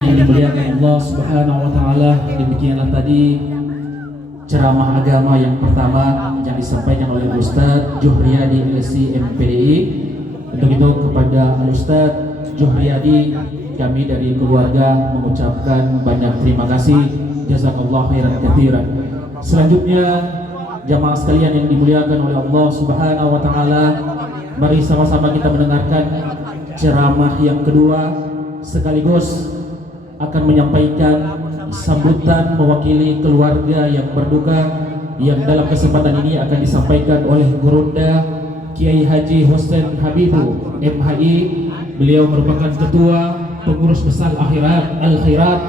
Yang dimuliakan Allah Subhanahu wa taala, demikianlah tadi ceramah agama yang pertama yang disampaikan oleh Ustadz Juhriyadi LC MPDI. Untuk itu kepada Ustadz Juhriyadi, kami dari keluarga mengucapkan banyak terima kasih. Jazakallah khairan katsiran. Selanjutnya jamaah sekalian yang dimuliakan oleh Allah Subhanahu wa taala, mari sama-sama kita mendengarkan ceramah yang kedua, sekaligus akan menyampaikan sambutan mewakili keluarga yang berduka, yang dalam kesempatan ini akan disampaikan oleh Gurunda Kiai Haji Hussein Habibu MHI. Beliau merupakan ketua pengurus besar akhirat Al-Khairat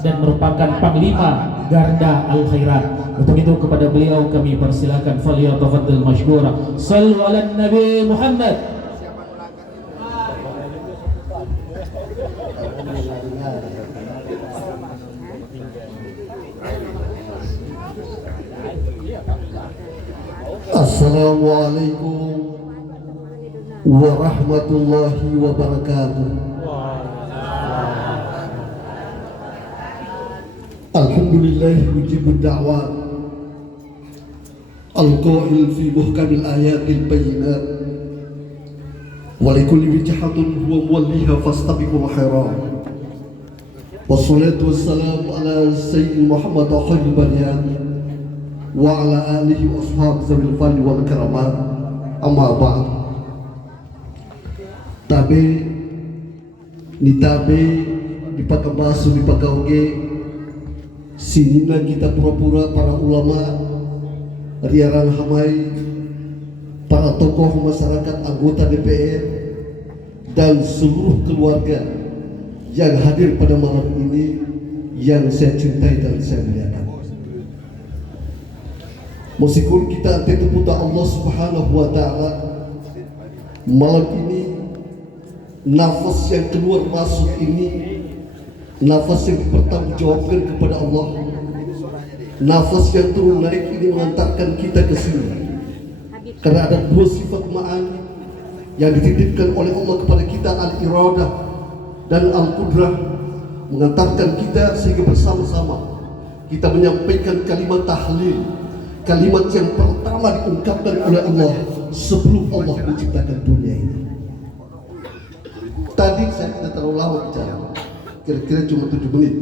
dan merupakan panglima Garda Al-Khairat. Untuk itu kepada beliau kami persilakan, falyatafaddal masykura. Shallu ala Nabi Muhammad. Assalamualaikum warahmatullahi wabarakatuh. Alhamdulillah mujibud da'wat, al-qail fi muhkamil ayatil bayyinat, wa likulli wijhatun huwa muwalliha fastabiqul khairat. Wassalatu wassalamu ala sayyidina Muhammad khairil bariyat wa ala alihi wa ashab zawil fadli wal karamat. Amma ba'd. Tabe ni tabe di pakamasu di pakauge sinina kita pura-pura para ulama riaran hamai, para tokoh masyarakat, anggota DPR dan seluruh keluarga yang hadir pada malam ini yang saya cintai dan saya muliakan. Meskipun kita terputar Allah Subhanahu wa taala, malam ini nafas yang keluar masuk ini nafas yang dipertanggungjawabkan kepada Allah, nafas yang turun naik ini mengantarkan kita ke sini karena ada dua sifat ma'ani yang dititipkan oleh Allah kepada kita, al-iradah dan al-qudrah, mengantarkan kita sehingga bersama-sama kita menyampaikan kalimat tahlil, kalimat yang pertama diungkapkan oleh Allah sebelum Allah menciptakan dunia ini. Tadi saya tidak terlalu lama bicara, kira-kira cuma 7 menit.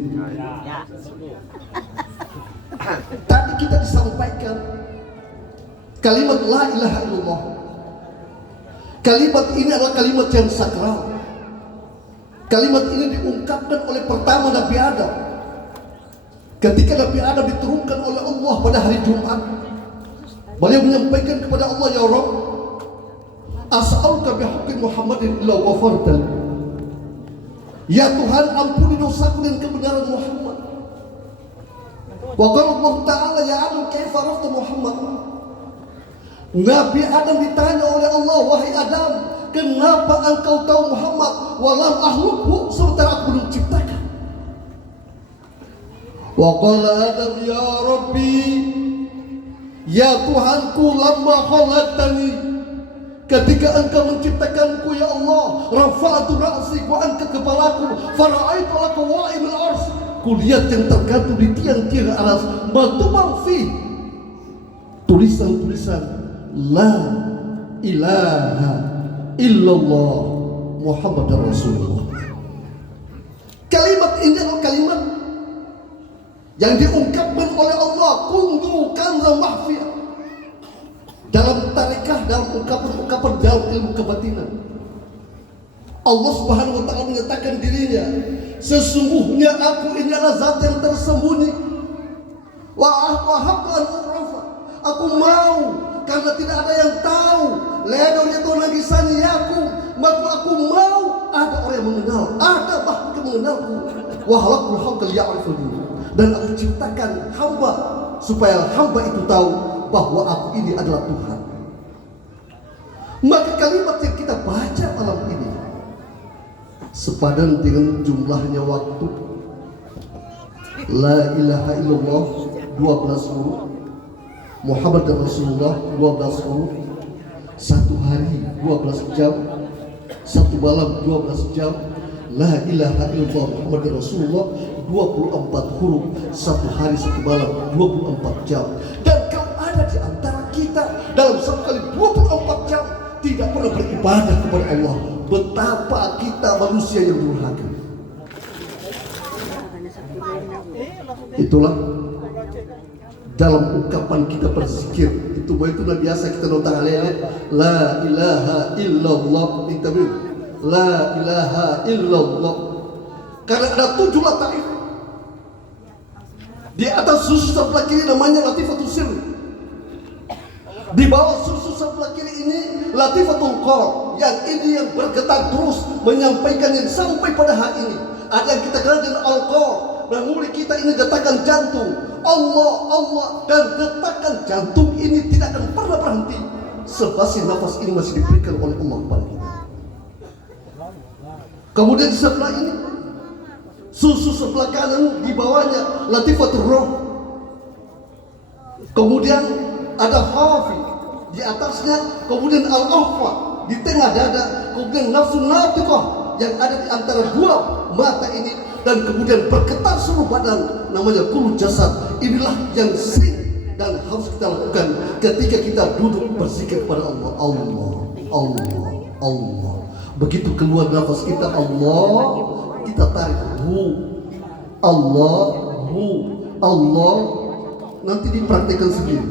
Tadi kita disampaikan kalimat la ilaha illallah. Kalimat ini adalah kalimat yang sakral. Kalimat ini diungkapkan oleh pertama Nabi Adam. Ketika Nabi Adam diturunkan oleh Allah pada hari Jumat, beliau menyampaikan kepada Allah, ya Rabb, as'aluka bihaqqi Muhammadin illa ghafarta. Ya Tuhan, ampuni dosaku dan kebenaran Muhammad. Wa qala Allah Ta'ala, ya Adam, kaifa arafta Muhammad? Nabi Adam ditanya oleh Allah, wahai Adam, kenapa engkau tahu Muhammad? Walam ahlukhu, sementara aku belum ciptakan. Wa qala Adam, ya Rabbi, ya Tuhanku, lamma khalaqtani, ketika engkau menciptakanku ya Allah, rafa'atu ra'si, ku angkat kepalaku, fara'aitu ala qawaimil ars, kulihat yang tergantung di tiang-tiang aras, matubang fi, tulisan-tulisan la ilaha illallah Muhammad Rasulullah. Kalimat ini adalah kalimat yang diungkapkan oleh Allah, kuntu kanza mahfiyah, dalam tarekah, dalam ungkapan-ungkapan dalam ilmu kebatinan. Allah Subhanahu wa taala menyatakan dirinya, sesungguhnya aku ini adalah zat yang tersembunyi. Wa ahabtu an urafa, aku mau karena tidak ada yang tahu. Ledor itu nagisani aku, maka aku mau ada orang yang mengenal, ada makhluk yang mengenalku. Wa halaqul khalqa liya'rifuni, dan aku ciptakan hamba supaya hamba itu tahu bahwa aku ini adalah Tuhan. Maka kalimat yang kita baca malam ini sepadan dengan jumlahnya waktu. La ilaha illallah 12 huruf, Muhammad Rasulullah 12 huruf, satu hari 12 jam, satu malam 12 jam, La ilaha illallah Muhammad Rasulullah 24 huruf, satu hari satu malam 24 jam. Dan kau ada di antara kita dalam satu kali 24 jam tidak pernah beribadah kepada Allah. Betapa kita manusia yang durhaka. Itulah dalam ungkapan kita berzikir itu biasa kita notang alele la ilaha illallah diktabir la ilaha illallah karena ada 7 lataif di atas susu sebelah kiri namanya latifatul sir, di bawah susu sebelah kiri ini latifatul qalb, yang ini yang bergetar terus menyampaikan yang sampai pada hari ini. Ada yang kita kenal dengan al-qalb, dan mulai kita ini detakan jantung Allah Allah, dan detakan jantung ini tidak akan pernah berhenti sebasi nafas ini masih diberikan oleh Allah kepada kita. Kemudian di sebelah ini susu sebelah kanan, di bawahnya latifatul roh. Kemudian ada hafi di atasnya, kemudian al-ahfa di tengah dada, kemudian nafsu natiqah yang ada di antara dua mata ini, dan kemudian bergetar seluruh badan namanya kullu jasad. Inilah yang sering dan harus kita lakukan ketika kita duduk berzikir kepada Allah. Allah, Allah, Allah. Begitu keluar nafas kita Allah, kita tarik hu, Allah, hu, Allah. Nanti dipraktekkan sendiri.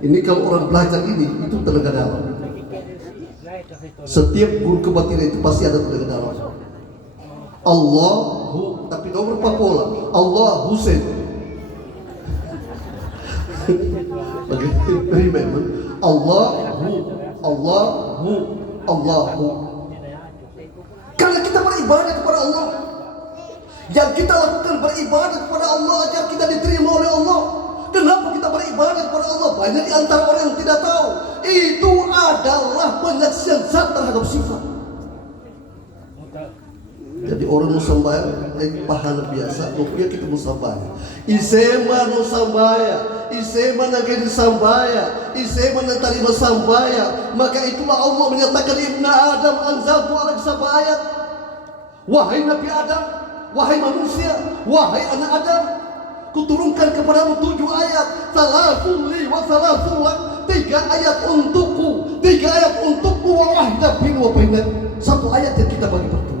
Ini kalau orang belajar ini itu tenaga dalam. Setiap guru kebatinan itu pasti ada tenaga dalam. Allahu, tapi nomor 4 pola. Allah Husain. Remember, Allahu, Allahu, Allahu. Karena kita beribadah kepada Allah. Yang kita lakukan beribadah kepada Allah agar kita diterima oleh Allah. Kenapa kita beribadah kepada Allah? Banyak di antara orang yang tidak tahu. Itu adalah penyaksian zat terhadap sifat. Jadi orang musambaya pahana biasa, dia kita musambaya. Isema no sambaya, isema nageni sambaya, isema natarima sambaya. Maka itulah Allah menyatakan Ibnu Adam anzaltu alaihi sabayat. Wahai Nabi Adam, wahai manusia, wahai anak Adam, kuturunkan kepadamu 7 ayat. Salatul li wa salatul lak. 3 ayat untukku, 3 ayat untukmu, wa wahda bin wa bainak. 1 ayat yang kita bagi berdua.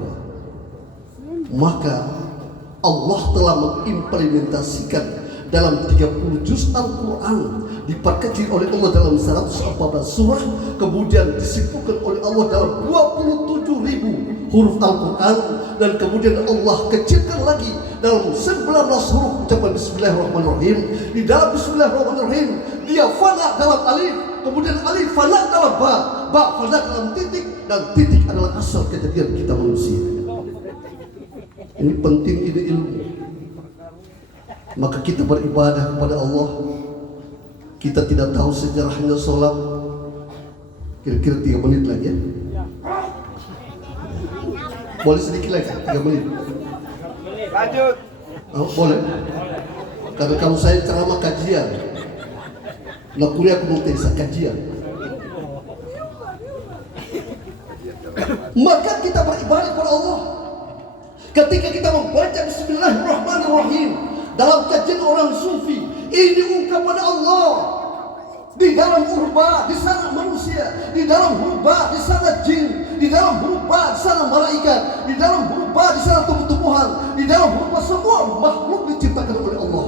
Maka Allah telah mengimplementasikan dalam 30 juz Al-Quran, diperkecil oleh Allah dalam 114 surah, kemudian disibukkan oleh Allah dalam 27.000 huruf Al-Quran, dan kemudian Allah kecilkan lagi dalam 19 huruf ucapan Bismillahirrahmanirrahim. Di dalam Bismillahirrahmanirrahim dia fana dalam alif, kemudian alif fana dalam ba, ba fana dalam titik, dan titik adalah asal kejadian kita manusia. Ini penting, ini ilmu. Maka kita beribadah kepada Allah. Kita tidak tahu sejarahnya sholat. Kira-kira 3 menit lagi ya. Boleh sedikit lagi 3 menit. Lanjut. Oh, boleh. Karena kalau saya ceramah kajian, nah kuliah aku bisa kajian. Maka kita beribadah kepada Allah. Ketika kita membaca Bismillahirrahmanirrahim dalam kajian orang sufi, ini ungkapan Allah. Di dalam huruf di sana manusia, di dalam huruf di sana jin, di dalam huruf di sana malaikat, di dalam huruf di sana tumbuh-tumbuhan, di dalam huruf semua makhluk diciptakan oleh Allah.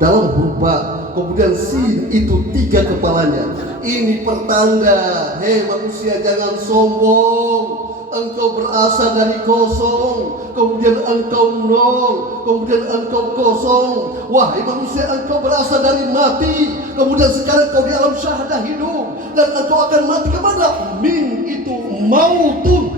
Dalam huruf kemudian sin itu 3 kepalanya. Ini pertanda, hei manusia jangan sombong. Engkau berasal dari kosong, kemudian engkau nol, kemudian engkau kosong. Wahai manusia, engkau berasal dari mati, kemudian sekarang kau di alam syahadah hidup, dan engkau akan mati kemana? Min itu mautun,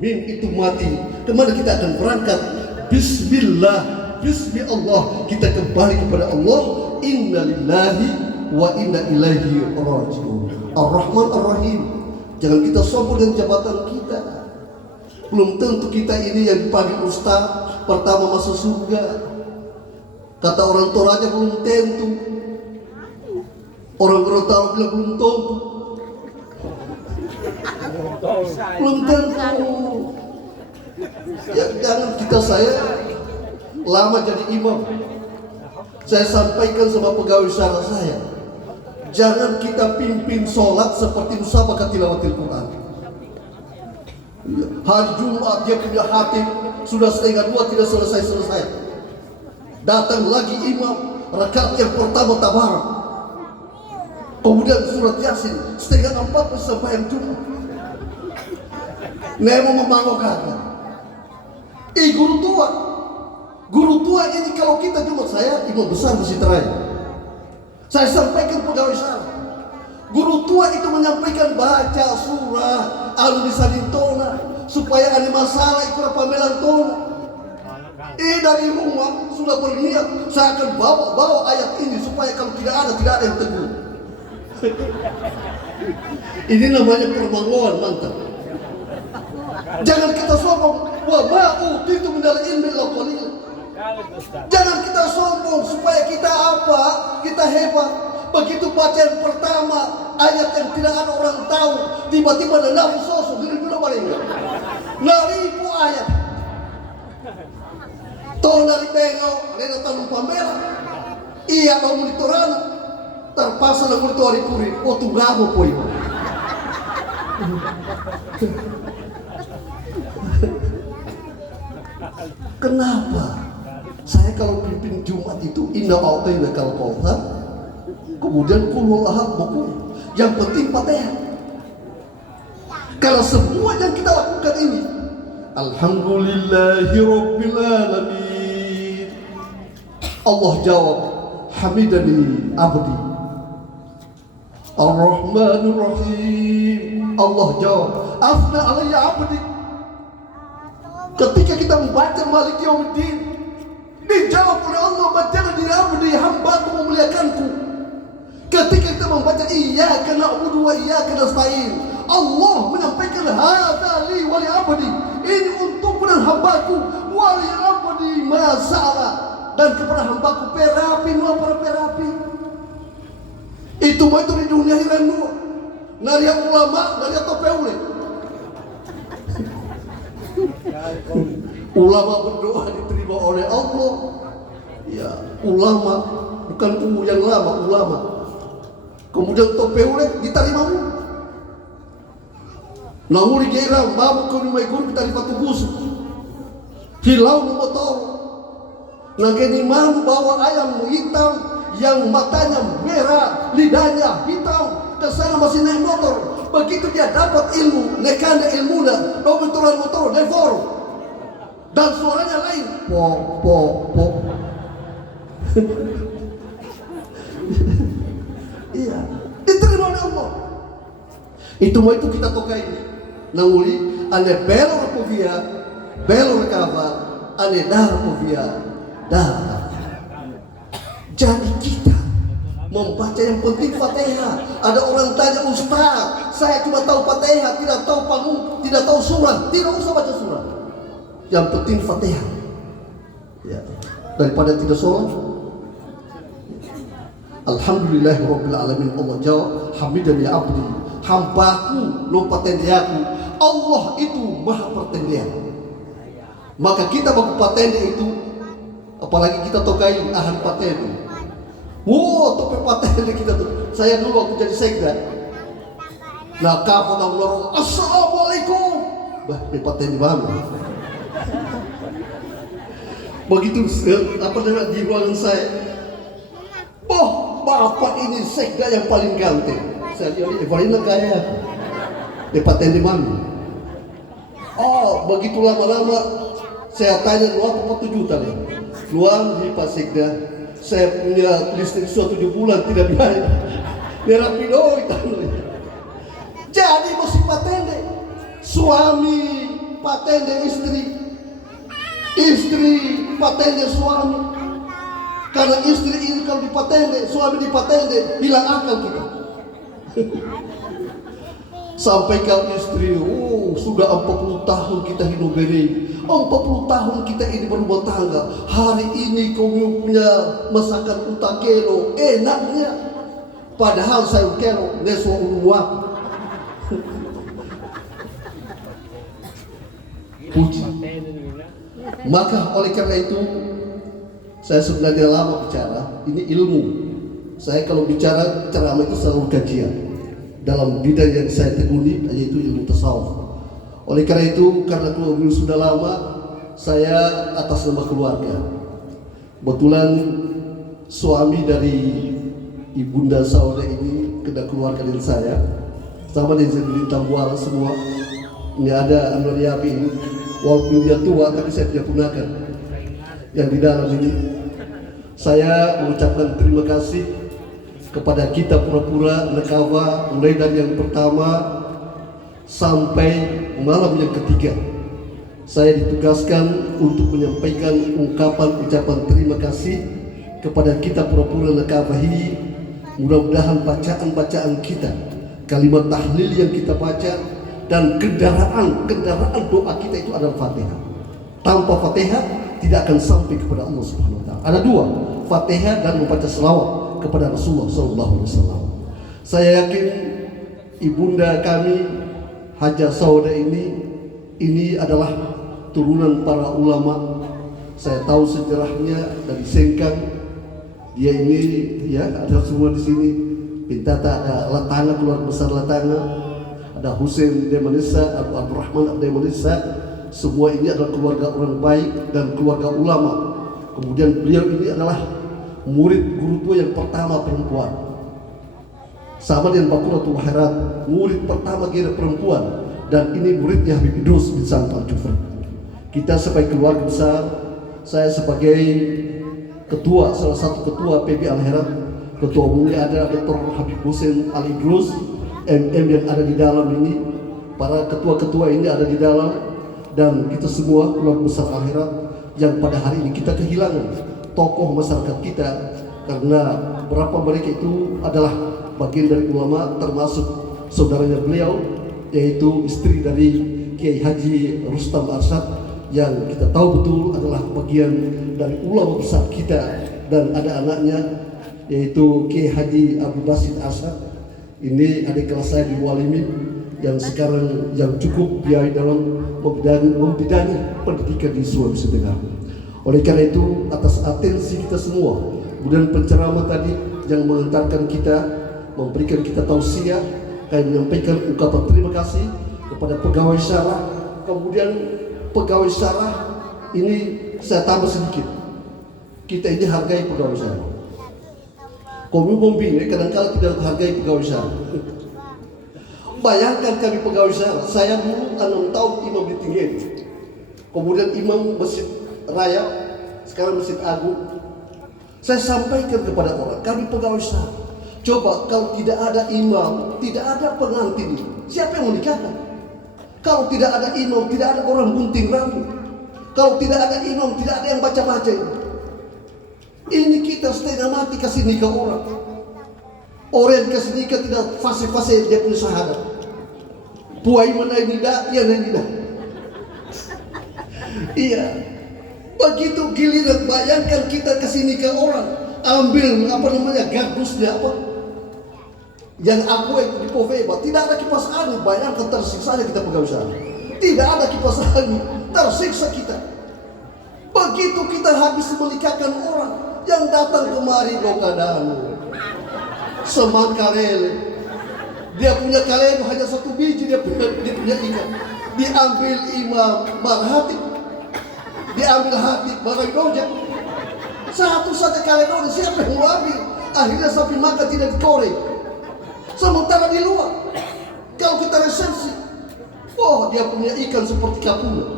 min itu mati. Kemana kita akan berangkat? Bismillah, Bismi Allah, kita kembali kepada Allah. Inna lillahi wa inna ilaihi raji'un. Ar-Rahman Ar-Rahim. Jangan kita sombong dengan jabatan kita. Belum tentu kita ini yang dipanggil ustaz pertama masuk surga. Kata orang tua aja belum tentu. Orang Gorontalo bilang belum tentu. Belum tentu. Ya, jangan saya lama jadi imam. Saya sampaikan sama pegawai syara saya, jangan kita pimpin sholat seperti musabaqah tilawatil Quran. Hari Jumat dia punya hati sudah 1:30 tidak selesai. Datang lagi imam, rakaat yang pertama tabarak, kemudian surat Yasin 3:30 sampai yang Jumat. Nemo membangunkan. Guru tua ini kalau kita cuma saya imam besar mesti terakhir. Saya sampaikan pegawai saya, guru tua itu menyampaikan baca surah Al-Nisalintona supaya ada masalah itu pamelan tona. Dari rumah sudah berniat saya akan bawa ayat ini supaya kalau tidak ada yang tegur. Ini namanya permangoan, mantap. Jangan kita sombong, wa ma'u itu mendalam ilmi qalil. Jangan kita sombong supaya kita apa? Kita hebat. Begitu baca yang pertama ayat yang tidak ada orang tahu, tiba-tiba ada nafsu sosok diri dulu paling. Naribu ayat. Toh dari bengau, ada tanpa pameran. Iya mau monitoran, terpaksa nak monitori kuri. Oh tu gabo poi. Kenapa? Saya kalau pimpin Jumat itu inna a'tayna kal kautsar, kemudian qul huwallahu buku. Yang penting Fatihah. Kalau semua yang kita lakukan ini, alhamdulillahirabbil alamin. Allah jawab, hamidani abdi. Ar-Rahmanur Rahim. Allah jawab, afna alayya abdi. Ketika kita membaca Malik Yaumiddin, dijawab oleh Allah, majalla di abdi, hambaku memuliakanku. Ketika kita membaca iyyaka na'budu wa iyyaka nasta'in, Allah menyampaikan hadza li wa li abdi, ini untukku dan hambaku, wa li abdi ma sa'ala, dan kepada hambaku perapi para perapi. Itu di dunia hiranu. Naria ulama, naria topeule. Ulama berdoa diterima oleh Allah. Ya, ulama bukan yang lama, ulama. Kemudian topeule diterima. Namun kira babu kau mai guru kita dipatu busuk. Hilau motor. Nageni mamu bawa ayam hitam yang matanya merah, lidahnya hitam, kesana masih naik motor. Begitu dia dapat ilmu, nekanda ilmuna, motor lefor, dan suaranya lain, po. Iya, diterima oleh Allah. Itu kita tokai. Nanguli, ane belor povia, belor kava, ane dar povia, dar. Jadi kita membaca yang penting Fatihah. Ada orang tanya, Ustaz, saya cuma tahu Fatihah, tidak tahu panggung, tidak tahu surah. Tidak usah baca surah. Yang penting Fatihah. Ya. Daripada tidak sholat. Alhamdulillahirabbil alamin. Allah jawab, hamidani abdi. Hambaku lompaten diaku. Allah itu maha pertendian. Maka kita baku patende itu, apalagi kita tokai ahli patende. Wow, tope patende kita tuh. Saya dulu waktu jadi sekda. Nah, kapan Allah, assalamualaikum. Bah, patende mana? Begitu apa namanya di ruangan saya. Oh, bapak ini sekda yang paling ganteng. Saya lihat Evalina kaya. Patende mana? Oh, begitu lama-lama saya tanya lu apa 4 juta nih. Luang di Pak Sekda. Saya punya listrik 7 bulan tidak bayar. Nerapi doi tanoi. Jadi mesti patende. Suami patende istri. Istri patende suami. Karena istri ini kalau dipatende, suami dipatende, hilang akal kita. Sampai kalau istri, sudah 40 tahun kita hidup beri. 40 tahun kita ini berumah tangga. Hari ini kau punya masakan utak kelo, enaknya. Padahal saya kelo, neswa uruwak. Puji. Maka oleh karena itu saya sebenarnya lama bicara, ini ilmu. Saya kalau bicara ceramah itu selalu kajian dalam bidang yang saya tekuni, yaitu ilmu tasawuf. Oleh karena itu, karena beliau sudah lama, saya atas nama keluarga. Kebetulan suami dari ibunda Sauda ini kena keluarga dengan saya, sama dengan Bintang Buara semua. Ini ada Anwar Yapi ini, walaupun dia tua tapi saya punya ponakan yang di dalam ini. Saya mengucapkan terima kasih kepada kita pura-pura Nekava, mulai dari yang pertama sampai malam yang ketiga. Saya ditugaskan untuk menyampaikan ucapan terima kasih kepada kita pura-pura Nekava ini. Mudah-mudahan bacaan-bacaan kita, kalimat tahlil yang kita baca, dan kendaraan doa kita itu adalah Fatihah. Tanpa Fatihah tidak akan sampai kepada Allah Subhanahu wa taala. Ada dua, Fatihah dan membaca selawat kepada Rasulullah sallallahu alaihi wasallam. Saya yakin ibunda kami Hajah Sauda ini adalah turunan para ulama. Saya tahu sejarahnya dari Sengkang. Dia ini ya ada semua di sini. Pintata ada Latanga, keluarga besar Latanga. Ada Husain Demanisa, Abdurrahman Demanisa. Semua ini adalah keluarga orang baik dan keluarga ulama. Kemudian beliau ini adalah murid guru tua yang pertama perempuan. Sama dengan Bakuratul Wahairat, murid pertama kira perempuan. Dan ini muridnya Habib Idrus bin Sa'ad Al-Jufri. Kita sebagai keluarga besar, saya sebagai ketua, salah satu ketua PB Al-Herat, ketua umumnya ada Dr. Habib Hussein Al-Idrus, MM yang ada di dalam ini. Para ketua-ketua ini ada di dalam. Dan kita semua keluarga besar Al-Herat yang pada hari ini kita kehilangan tokoh masyarakat kita, karena beberapa mereka itu adalah bagian dari ulama, termasuk saudaranya beliau yaitu istri dari Kiai Haji Rustam Arsyad yang kita tahu betul adalah bagian dari ulama besar kita, dan ada anaknya yaitu Kiai Haji Abu Basit Arsyad. Ini adik kelas saya di Mualimin yang sekarang yang cukup biaya dalam membidangi pendidikan di Sulawesi Tengah. Oleh karena itu, atas atensi kita semua, kemudian penceramah tadi yang mengantarkan kita, memberikan kita tausiah, kami menyampaikan ungkapan terima kasih kepada pegawai syarah. Kemudian pegawai syarah ini saya tambah sedikit, kita ini hargai pegawai syarah. Kami membina kadang-kadang tidak hargai pegawai syarah. Bayangkan kami pegawai syarah, saya dulu 6 tahun imam di Tinggiri, kemudian imam Masjid Raya, sekarang Masjid Agung. Saya sampaikan kepada orang, kami pegawai syarah, coba kalau tidak ada imam, tidak ada pengantin, siapa yang menikahkan? Kalau tidak ada imam, tidak ada orang gunting rambut. Kalau tidak ada imam, tidak ada yang baca-baca. Ini kita setengah mati kasih nikah orang. Orang yang kasih nikah tidak fase-fase dia punya syahadat. Puai mana ini dah, dia ini dah. Iya. Begitu giliran, bayangkan kita kasih nikah orang, ambil gardusnya apa? Yang aku itu di Poveba, tidak ada kipas angin, bayangkan tersiksa kita pegawai syarah. Tidak ada kipas angin, tersiksa kita. Begitu kita habis menikahkan orang yang datang kemari lokadano. Seman kalele, dia punya kalele hanya 1 biji, dia punya ikan. Diambil imam marhati, diambil hati barang dojak. Satu saja kalele, siapa yang mau ambil? Akhirnya sapi makan tidak dikoreng. Sementara di luar, kalau kita resepsi, oh dia punya ikan seperti kapula.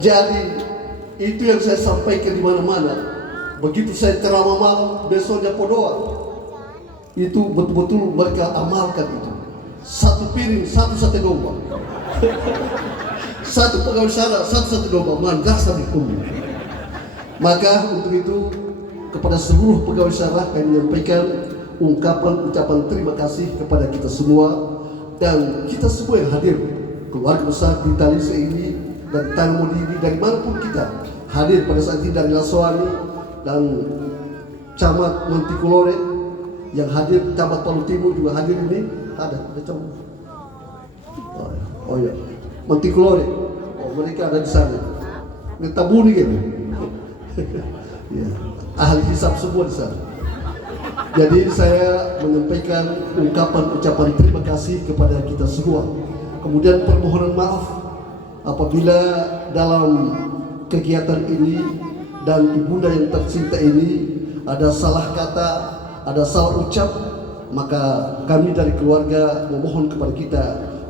Jadi itu yang saya sampaikan di mana-mana. Begitu saya ceramah malam, besoknya podoa. Itu betul-betul mereka amalkan itu. 1 piring, 1 sate domba. 1 pegawai syarah, 1 sate domba. Mandasa dikumul. Maka untuk itu kepada seluruh pegawai syarah kami menyampaikan ucapan terima kasih kepada kita semua dan kita semua yang hadir, keluarga besar di Talise ini dan tamu diri dari manapun kita hadir pada saat ini, dari Laswani dan Camat Montikulore yang hadir, Camat Palu Timur juga hadir ini. Ada camat. Oh ya. Manticolore. Oh, mereka ada di sana. Ngetabuni gitu. Ya, ahli hisab semua di sana. Jadi saya menyampaikan ucapan terima kasih kepada kita semua. Kemudian permohonan maaf apabila dalam kegiatan ini dan ibunda yang tercinta ini ada salah kata, ada salah ucap, maka kami dari keluarga memohon kepada kita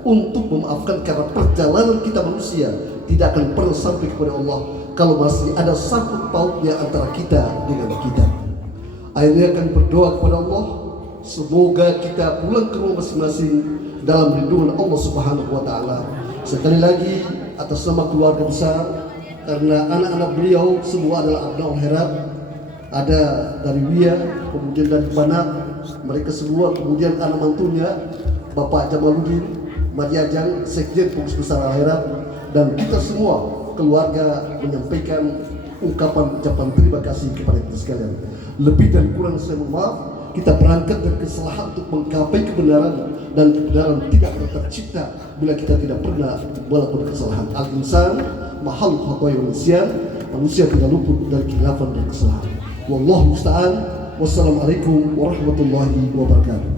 untuk memaafkan, karena perjalanan kita manusia tidak akan pernah sampai kepada Allah kalau masih ada sangkut pautnya antara kita dengan kita. Akhirnya kami berdoa kepada Allah, semoga kita pulang ke rumah masing-masing dalam lindungan Allah Subhanahu wa Ta'ala. Sekali lagi atas nama keluarga besar, karena anak-anak beliau semua adalah abnaul herat, ada dari Wia, kemudian dari Banak, mereka semua, kemudian anak mantunya Bapak Jamaluddin Majajang, Sekjen Pengurus Besar Al-Herat, dan kita semua keluarga menyampaikan ucapan terima kasih kepada kita sekalian. Lebih dan kurang saya mohon maaf. Kita berangkat dari kesalahan untuk menggapai kebenaran, dan kebenaran tidak pernah tercipta bila kita tidak pernah melakukan kesalahan. Al-insan makhluk khata'un nisyan, manusia tidak luput dari khilafan dan kesalahan. Wallahu musta'an. Wassalamualaikum warahmatullahi wabarakatuh.